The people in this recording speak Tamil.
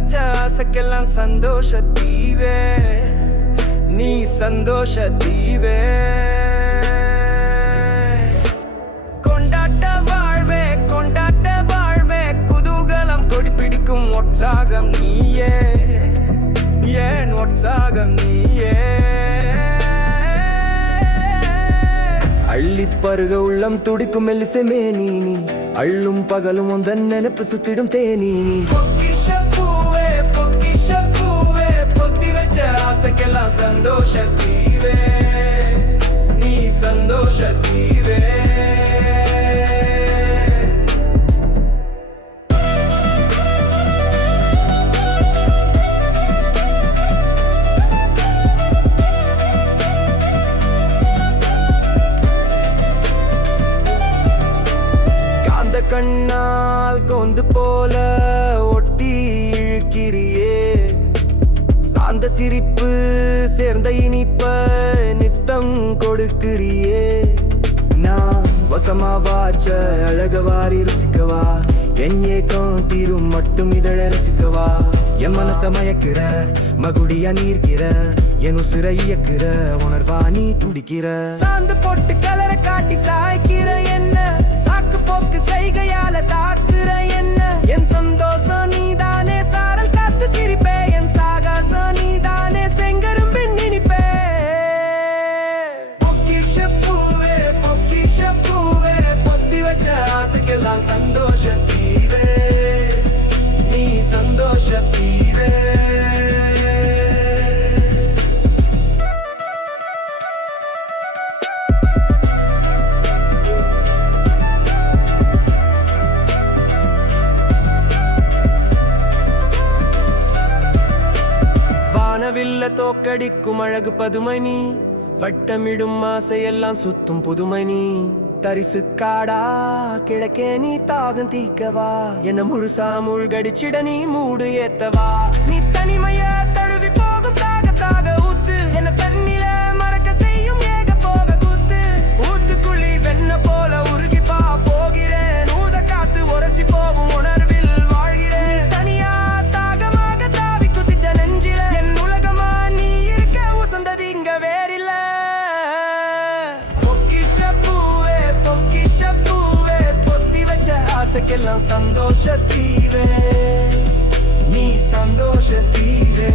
ஆசைக்கெல்லாம் சந்தோஷ தீவே நீ சந்தோஷ தீவே கொண்டாட்ட வாழ்வே கொண்டாட்ட வாழ்வே குதூகலம் கொடி பிடிக்கும் உற்சாகம் நீயே ஏன் உற்சாகம் நீயே அள்ளி பருக உள்ளம் துடிக்கும் மெல்லிசமே நீ நீ அள்ளும் பகலும் உந்தன் நினைப்பு சுத்திடும் தேனி நீ சந்தோஷ தீவே நீ சந்தோஷ தீவே கண்ணால் கொந்து போல ஒட்டி இழுக்கிறியே. சார்ந்த சிரிப்பு சேர்ந்த இனிப்ப நித்தம் கொடுக்கிறியே. நான் வசமாவாச்ச அழகவாரி ருசிக்கவா? என் ஏக்கம் தீரும் மட்டும் இதழ ரசிக்கவா? என் மனச மயக்கிற மகுடியா நீர்க்கிற என் உசுர இயக்கிற உணர்வா நீ துடிக்கிற. சாந்து போட்டு கலர காட்டி சாய்க்கிற என்ன? சாக்கு போக்கு செய்கையால நான் சந்தோஷ தீவே நீ சந்தோஷ தீவே வானவில்ல தோக்கடிக்கும் அழகு பதுமை நீ. வட்டமிடும் ஆசையெல்லாம் சுத்தும் புதுமை நீ. தரிசு காடா கிழக்கே நீ தாகம் தீக்கவா? என்ன முழுசா மூழ்கடிச்சிட நீ மூடு ஏத்தவா? நீ தனிமையா ஆசைக்கெல்லாம் சந்தோஷ தீவே நீ சந்தோஷ தீவே